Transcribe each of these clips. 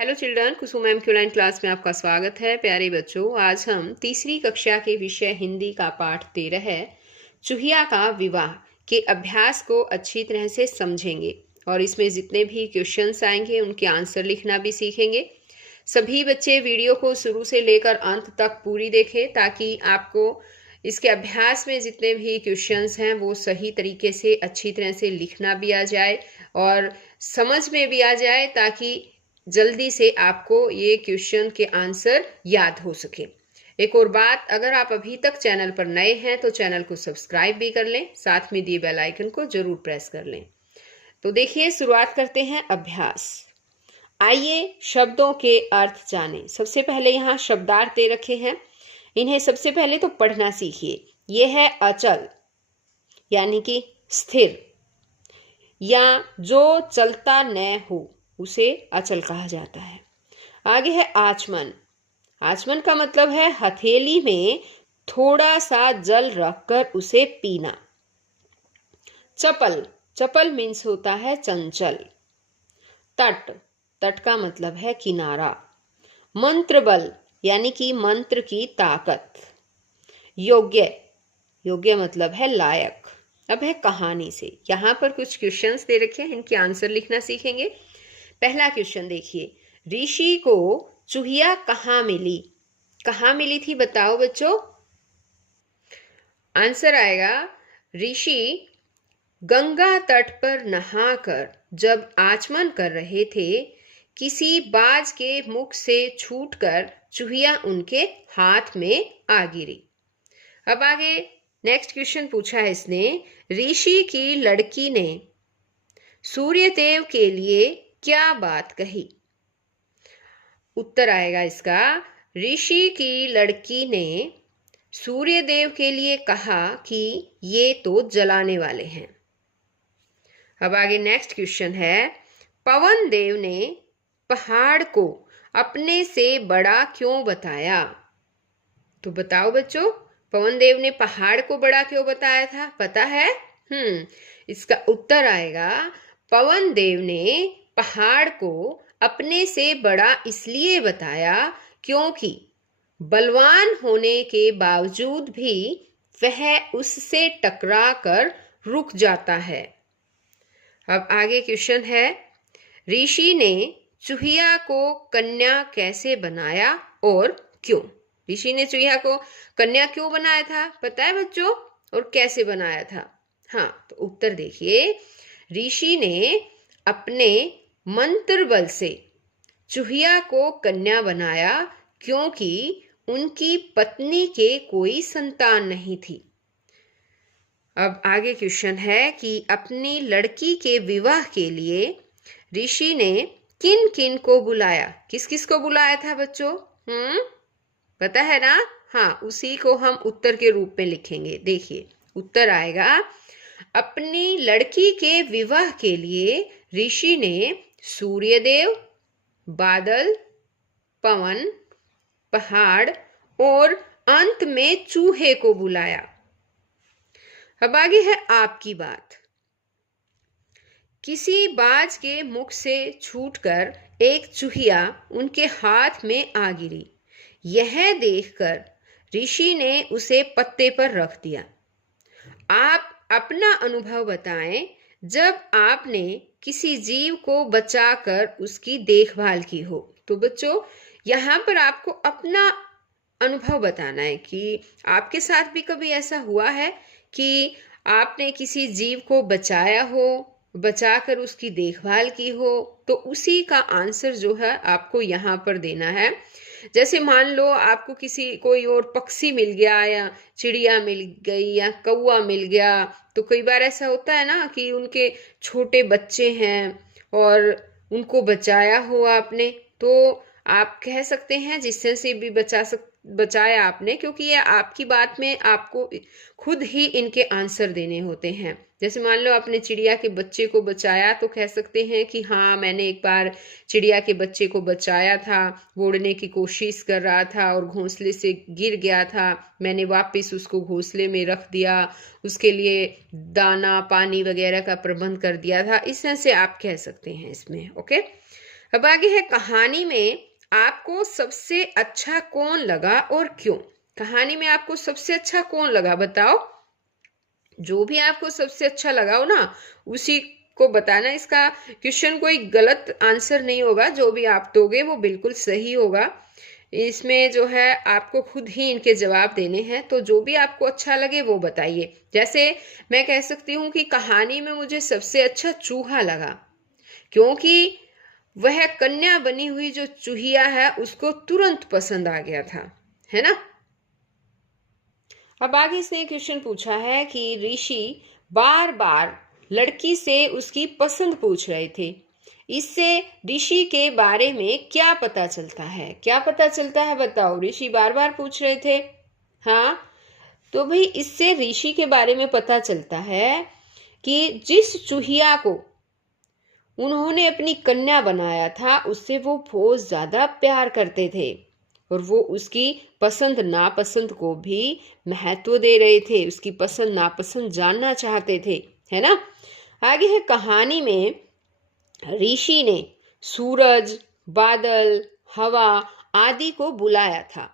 Hello children, कुसुम ma'am की online class में आपका स्वागत है। प्यारे बच्चों, आज हम तीसरी कक्षा के विषय हिंदी का पाठ 13 है चूहिया का विवाह के अभ्यास को अच्छी तरह से समझेंगे और इसमें जितने भी क्वेश्चंस आएंगे उनके आंसर लिखना भी सीखेंगे। सभी बच्चे वीडियो को शुरू से लेकर अंत तक पूरी देखें ताकि आपको इसके अभ्यास में जितने भी क्वेश्चंस हैं वो सही तरीके से अच्छी तरह से लिखना भी आ जाए और समझ में भी आ जाए, ताकि जल्दी से आपको ये क्वेश्चन के आंसर याद हो सके। एक और बात, अगर आप अभी तक चैनल पर नए हैं तो चैनल को सब्सक्राइब भी कर लें, साथ में दिए बेल आइकन को जरूर प्रेस कर लें। तो देखिए, शुरुआत करते हैं अभ्यास। आइए शब्दों के अर्थ जानें। सबसे पहले यहाँ शब्दार्थ दे रखे हैं, इन्हें सबसे पहले तो पढ़ना सीखिए। यह है अचल यानी कि स्थिर, या जो चलता न हो उसे अचल कहा जाता है। आगे है आचमन। आचमन का मतलब है हथेली में थोड़ा सा जल रखकर उसे पीना। चपल, चपल मीन्स होता है चंचल। तट, तट का मतलब है किनारा। मंत्र बल यानी कि मंत्र की ताकत। योग्य, योग्य मतलब है लायक। अब है कहानी से। यहाँ पर कुछ क्वेश्चंस दे रखे हैं, इनके आंसर लिखना सीखेंगे। पहला क्वेश्चन देखिए, ऋषि को चूहिया कहाँ मिली? कहाँ मिली थी बताओ बच्चों। आंसर आएगा, ऋषि गंगा तट पर नहाकर जब आचमन कर रहे थे, किसी बाज के मुख से छूटकर चूहिया उनके हाथ में आ गिरी। अब आगे नेक्स्ट क्वेश्चन पूछा है इसने, ऋषि की लड़की ने सूर्यदेव के लिए क्या बात कही? उत्तर आएगा इसका, ऋषि की लड़की ने सूर्यदेव के लिए कहा कि ये तो जलाने वाले हैं। अब आगे नेक्स्ट क्वेश्चन है, पवन देव ने पहाड़ को अपने से बड़ा क्यों बताया? तो बताओ बच्चों, पवन देव ने पहाड़ को बड़ा क्यों बताया था, पता है? इसका उत्तर आएगा, पवन देव ने पहाड़ को अपने से बड़ा इसलिए बताया क्योंकि बलवान होने के बावजूद भी वह उससे टकरा कर रुक जाता है। अब आगे क्वेश्चन है, ऋषि ने चूहिया को कन्या कैसे बनाया और क्यों? ऋषि ने चूहिया को कन्या क्यों बनाया था, पता है बच्चों? और कैसे बनाया था? हाँ, तो उत्तर देखिए, ऋषि ने अपने मंत्र बल से चूहिया को कन्या बनाया क्योंकि उनकी पत्नी के कोई संतान नहीं थी। अब आगे क्वेश्चन है कि अपनी लड़की के विवाह के लिए ऋषि ने किन किन को बुलाया? किस किस को बुलाया था बच्चों? पता है ना? हाँ, उसी को हम उत्तर के रूप में लिखेंगे। देखिए, उत्तर आएगा, अपनी लड़की के विवाह के लिए ऋषि ने सूर्यदेव, बादल, पवन, पहाड़ और अंत में चूहे को बुलाया। अब आगे है आपकी बात। किसी बाज के मुख से छूटकर एक चूहिया उनके हाथ में आ गिरी। यह देखकर ऋषि ने उसे पत्ते पर रख दिया। आप अपना अनुभव बताएं जब आपने किसी जीव को बचाकर उसकी देखभाल की हो। तो बच्चों, यहाँ पर आपको अपना अनुभव बताना है कि आपके साथ भी कभी ऐसा हुआ है कि आपने किसी जीव को बचाया हो, बचाकर उसकी देखभाल की हो। तो उसी का आंसर जो है आपको यहाँ पर देना है। जैसे मान लो आपको कोई और पक्षी मिल गया, या चिड़िया मिल गई, या कौवा मिल गया, तो कई बार ऐसा होता है ना कि उनके छोटे बच्चे हैं और उनको बचाया हो आपने, तो आप कह सकते हैं जिससे से भी बचाया आपने, क्योंकि ये आपकी बात में आपको खुद ही इनके आंसर देने होते हैं। जैसे मान लो आपने चिड़िया के बच्चे को बचाया, तो कह सकते हैं कि हाँ, मैंने एक बार चिड़िया के बच्चे को बचाया था, वो उड़ने की कोशिश कर रहा था और घोंसले से गिर गया था, मैंने वापस उसको घोंसले में रख दिया, उसके लिए दाना पानी वगैरह का प्रबंध कर दिया था। इस तरह से आप कह सकते हैं इसमें। ओके, अब आगे है कहानी में आपको सबसे अच्छा कौन लगा और क्यों। कहानी में आपको सबसे अच्छा कौन लगा बताओ। जो भी आपको सबसे अच्छा लगा हो ना उसी को बताना। इसका क्वेश्चन कोई गलत आंसर नहीं होगा, जो भी आप दोगे वो बिल्कुल सही होगा। इसमें जो है आपको खुद ही इनके जवाब देने हैं, तो जो भी आपको अच्छा लगे वो बताइए। जैसे मैं कह सकती हूँ कि कहानी में मुझे सबसे अच्छा चूहा लगा, क्योंकि वह कन्या बनी हुई जो चूहिया है उसको तुरंत पसंद आ गया था, है ना। अब आगे इसने क्वेश्चन पूछा है कि ऋषि बार बार लड़की से उसकी पसंद पूछ रहे थे, इससे ऋषि के बारे में क्या पता चलता है। क्या पता चलता है बताओ। ऋषि बार बार पूछ रहे थे, हाँ, तो भाई इससे ऋषि के बारे में पता चलता है कि जिस चूहिया को उन्होंने अपनी कन्या बनाया था उससे वो बहुत ज्यादा प्यार करते थे और वो उसकी पसंद नापसंद को भी महत्व दे रहे थे, उसकी पसंद नापसंद जानना चाहते थे, है ना। आगे है कहानी में ऋषि ने सूरज, बादल, हवा आदि को बुलाया था।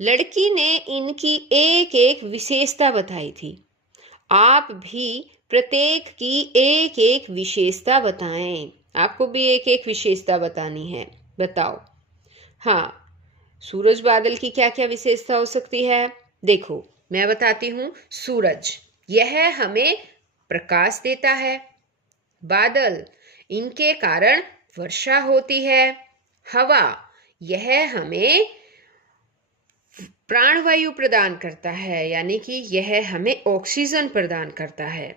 लड़की ने इनकी एक एक विशेषता बताई थी। आप भी प्रत्येक की एक एक विशेषता बताएं। आपको भी एक एक विशेषता बतानी है, बताओ। हाँ, सूरज बादल की क्या क्या विशेषता हो सकती है। देखो मैं बताती हूँ। सूरज, यह हमें प्रकाश देता है। बादल, इनके कारण वर्षा होती है। हवा, यह हमें प्राणवायु प्रदान करता है, यानी कि यह हमें ऑक्सीजन प्रदान करता है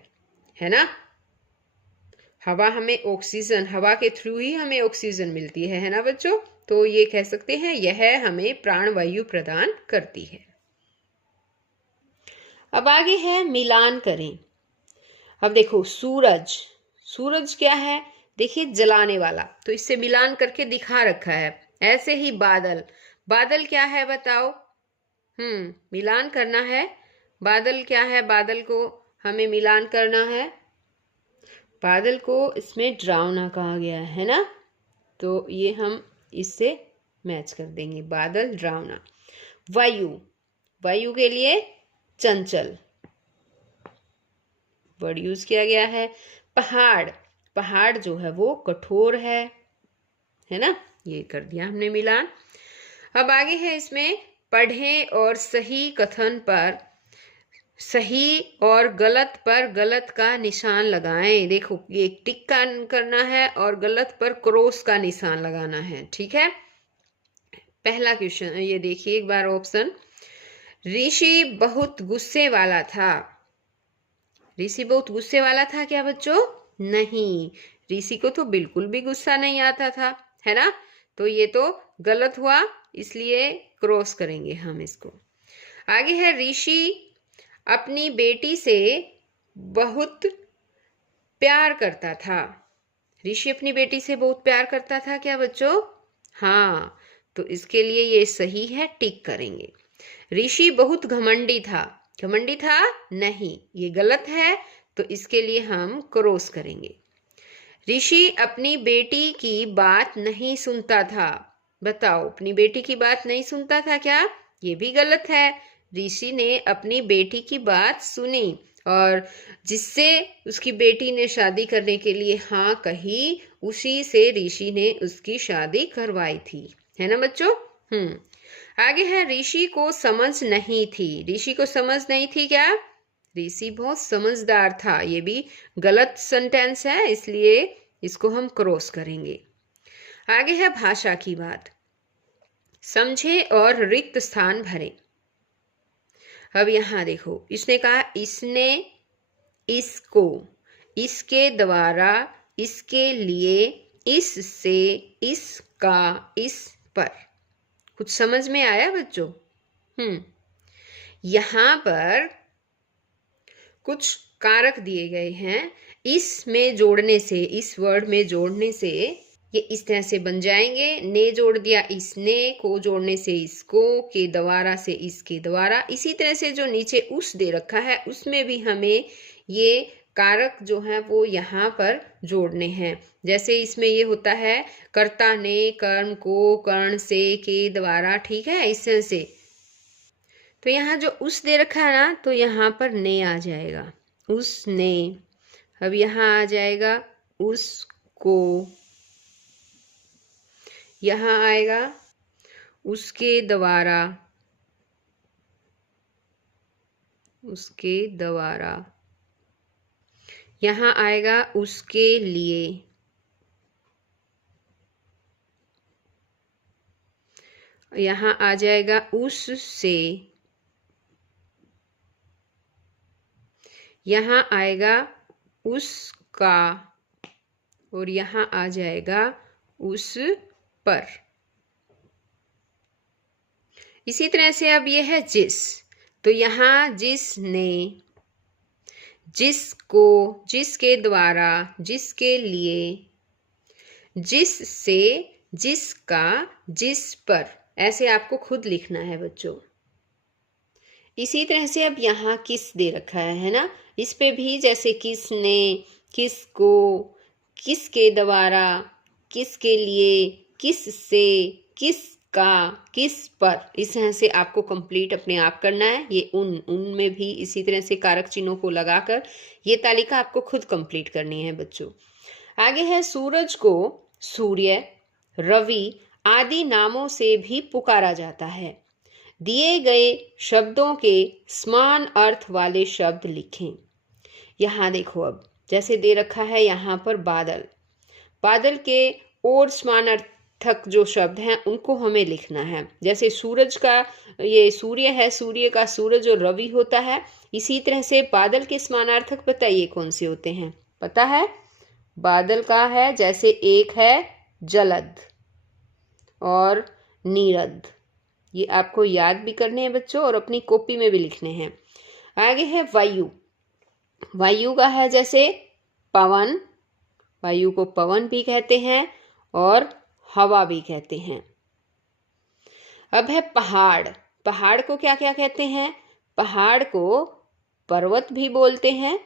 ना। हवा हमें ऑक्सीजन, हवा के थ्रू ही हमें ऑक्सीजन मिलती है ना बच्चों। तो ये कह सकते हैं यह हमें प्राणवायु प्रदान करती है। अब आगे है मिलान करें। अब देखो सूरज, सूरज क्या है, देखिए जलाने वाला, तो इससे मिलान करके दिखा रखा है। ऐसे ही बादल, बादल क्या है बताओ। मिलान करना है। बादल क्या है, बादल को हमें मिलान करना है। बादल को इसमें डरावना कहा गया है ना, तो ये हम इससे मैच कर देंगे, बादल डरावना। वायु, वायु के लिए चंचल वर्ड यूज किया गया है। पहाड़, पहाड़ जो है वो कठोर है ना। ये कर दिया हमने मिलान। अब आगे है इसमें पढ़ें और सही कथन पर सही और गलत पर गलत का निशान लगाएं। देखो ये टिक का करना है और गलत पर क्रॉस का निशान लगाना है, ठीक है। पहला क्वेश्चन ये देखिए एक बार ऑप्शन। ऋषि बहुत गुस्से वाला था। ऋषि बहुत गुस्से वाला था क्या बच्चों। नहीं, ऋषि को तो बिल्कुल भी गुस्सा नहीं आता था, है ना। तो ये तो गलत हुआ, इसलिए क्रॉस करेंगे हम इसको। आगे है ऋषि अपनी बेटी से बहुत प्यार करता था। ऋषि अपनी बेटी से बहुत प्यार करता था क्या बच्चों। हाँ, तो इसके लिए ये सही है, टिक करेंगे। ऋषि बहुत घमंडी था। घमंडी था नहीं, ये गलत है, तो इसके लिए हम क्रॉस करेंगे। ऋषि अपनी बेटी की बात नहीं सुनता था। बताओ, अपनी बेटी की बात नहीं सुनता था क्या। ये भी गलत है। ऋषि ने अपनी बेटी की बात सुनी और जिससे उसकी बेटी ने शादी करने के लिए हाँ कही, उसी से ऋषि ने उसकी शादी करवाई थी, है ना बच्चों। आगे है ऋषि को समझ नहीं थी। ऋषि को समझ नहीं थी क्या। ऋषि बहुत समझदार था। ये भी गलत सेंटेंस है, इसलिए इसको हम क्रॉस करेंगे। आगे है भाषा की बात। समझे और रिक्त स्थान भरे। अब यहां देखो, इसने कहा इसने, इसको, इसके द्वारा, इसके लिए, इससे, इसका, इस पर। कुछ समझ में आया बच्चों। यहां पर कुछ कारक दिए गए हैं। इस में जोड़ने से, इस वर्ड में जोड़ने से ये इस तरह से बन जाएंगे। ने जोड़ दिया इसने, को जोड़ने से इसको, के द्वारा से इसके द्वारा। इसी तरह से जो नीचे उस दे रखा है उसमें भी हमें ये कारक जो हैं वो यहाँ पर जोड़ने हैं। जैसे इसमें ये होता है कर्ता ने कर्म को कर्ण से के द्वारा, ठीक है, इससे से। तो यहाँ जो उस दे रखा है ना, तो यहाँ पर ने आ जाएगा, उसने। अब यहाँ आ जाएगा उसको, यहाँ आएगा उसके द्वारा, उसके द्वारा। यहाँ आएगा उसके लिए, यहाँ आ जाएगा उससे, यहाँ आएगा उसका, और यहाँ आ जाएगा उस पर। इसी तरह से अब ये है जिस, तो यहाँ जिसने, जिसको, जिसके द्वारा, जिसके लिए, जिससे, जिसका, जिस पर, ऐसे आपको खुद लिखना है बच्चों। इसी तरह से अब यहाँ किस दे रखा है ना, इस पे भी जैसे किसने, किसको, किसके द्वारा, किसके लिए, किससे, किसका, किस पर, इस तरह से आपको कंप्लीट अपने आप करना है। ये उन में भी इसी तरह से कारक चिन्हों को लगाकर ये तालिका आपको खुद कंप्लीट करनी है बच्चों। आगे है सूरज को सूर्य, रवि आदि नामों से भी पुकारा जाता है। दिए गए शब्दों के समान अर्थ वाले शब्द लिखें। यहाँ देखो, अब जैसे दे रखा है यहाँ पर बादल, बादल के और समान अर्थक जो शब्द हैं उनको हमें लिखना है। जैसे सूरज का ये सूर्य है, सूर्य का सूरज और रवि होता है। इसी तरह से बादल के समानार्थक बताइए कौन से होते हैं, पता है? बादल का है जैसे एक है जलद और नीरद, ये आपको याद भी करने हैं बच्चों और अपनी कॉपी में भी लिखने हैं। आगे है वायु, वायु का है जैसे पवन, वायु को पवन भी कहते हैं और हवा भी कहते हैं। अब है पहाड़, पहाड़ को क्या क्या कहते हैं? पहाड़ को पर्वत भी बोलते हैं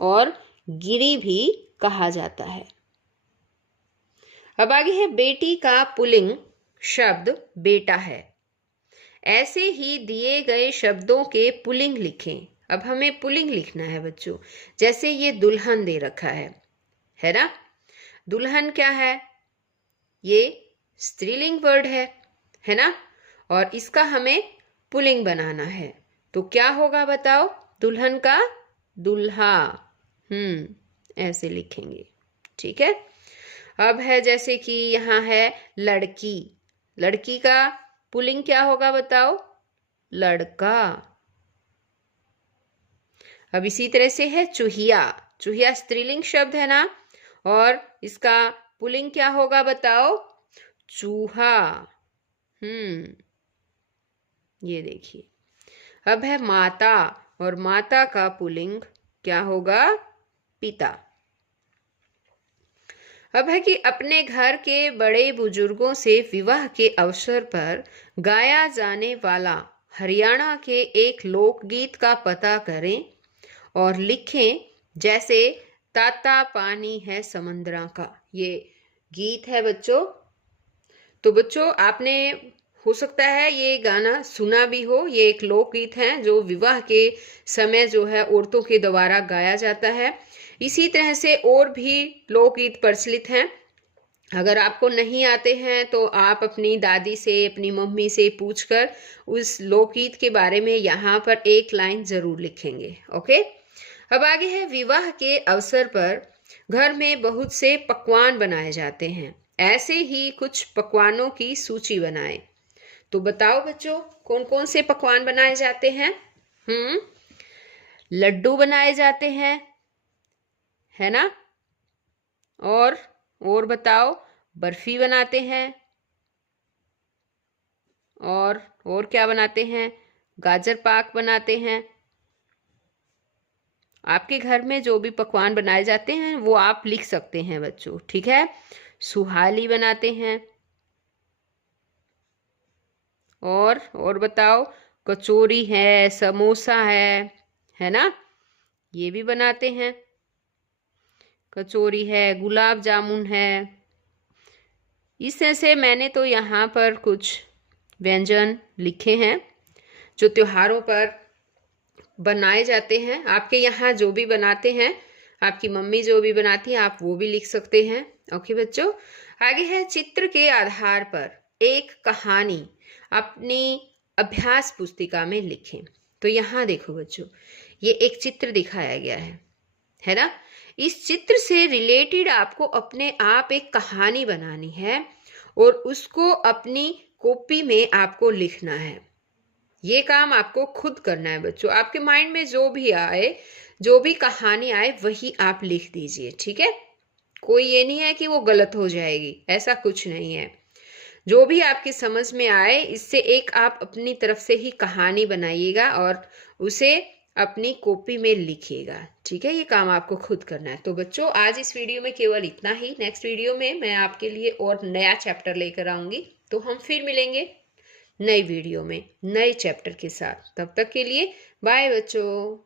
और गिरी भी कहा जाता है। अब आगे है बेटी का पुल्लिंग शब्द बेटा है। ऐसे ही दिए गए शब्दों के पुल्लिंग लिखें। अब हमें पुल्लिंग लिखना है बच्चों। जैसे ये दुल्हन दे रखा है ना? दुल्हन क्या है? ये स्त्रीलिंग वर्ड है ना? और इसका हमें पुल्लिंग बनाना है, तो क्या होगा बताओ? दुल्हन का दुल्हा, ऐसे लिखेंगे, ठीक है। अब है जैसे कि यहाँ है लड़की, लड़की का पुल्लिंग क्या होगा बताओ? लड़का। अब इसी तरह से है चूहिया, चूहिया स्त्रीलिंग शब्द है ना, और इसका पुल्लिंग क्या होगा बताओ? चूहा। ये देखिए। अब है माता, और माता का पुल्लिंग क्या होगा? पिता। अब है कि अपने घर के बड़े बुजुर्गों से विवाह के अवसर पर गाया जाने वाला हरियाणा के एक लोकगीत का पता करें और लिखें। जैसे ताता पानी है समंदरा का, ये गीत है बच्चों। तो बच्चों आपने हो सकता है ये गाना सुना भी हो, ये एक लोकगीत है जो विवाह के समय जो है औरतों के द्वारा गाया जाता है। इसी तरह से और भी लोकगीत प्रचलित हैं। अगर आपको नहीं आते हैं तो आप अपनी दादी से, अपनी मम्मी से पूछकर उस लोकगीत के बारे में यहाँ पर एक लाइन जरूर लिखेंगे। ओके। अब आगे है विवाह के अवसर पर घर में बहुत से पकवान बनाए जाते हैं। ऐसे ही कुछ पकवानों की सूची बनाएं। तो बताओ बच्चों कौन कौन से पकवान बनाए जाते हैं? लड्डू बनाए जाते हैं, है ना? और बताओ, बर्फी बनाते हैं, और क्या बनाते हैं? गाजर पाक बनाते हैं। आपके घर में जो भी पकवान बनाए जाते हैं वो आप लिख सकते हैं बच्चों, ठीक है। सुहाली बनाते हैं, और बताओ, कचौरी है, समोसा है ना? ये भी बनाते हैं। कचौरी है, गुलाब जामुन है। इसमें से मैंने तो यहाँ पर कुछ व्यंजन लिखे हैं जो त्योहारों पर बनाए जाते हैं। आपके यहाँ जो भी बनाते हैं, आपकी मम्मी जो भी बनाती है, आप वो भी लिख सकते हैं। ओके बच्चों, आगे है चित्र के आधार पर एक कहानी अपनी अभ्यास पुस्तिका में लिखें। तो यहाँ देखो बच्चों, ये एक चित्र दिखाया गया है ना। इस चित्र से रिलेटेड आपको अपने आप एक कहानी बनानी है और उसको अपनी कॉपी में आपको लिखना है। ये काम आपको खुद करना है बच्चों। आपके माइंड में जो भी आए, जो भी कहानी आए, वही आप लिख दीजिए, ठीक है। कोई ये नहीं है कि वो गलत हो जाएगी, ऐसा कुछ नहीं है। जो भी आपकी समझ में आए, इससे एक आप अपनी तरफ से ही कहानी बनाइएगा और उसे अपनी कॉपी में लिखिएगा, ठीक है। ये काम आपको खुद करना है। तो बच्चों, आज इस वीडियो में केवल इतना ही। नेक्स्ट वीडियो में मैं आपके लिए और नया चैप्टर लेकर आऊंगी। तो हम फिर मिलेंगे नई वीडियो में नए चैप्टर के साथ। तब तक के लिए बाय बच्चों।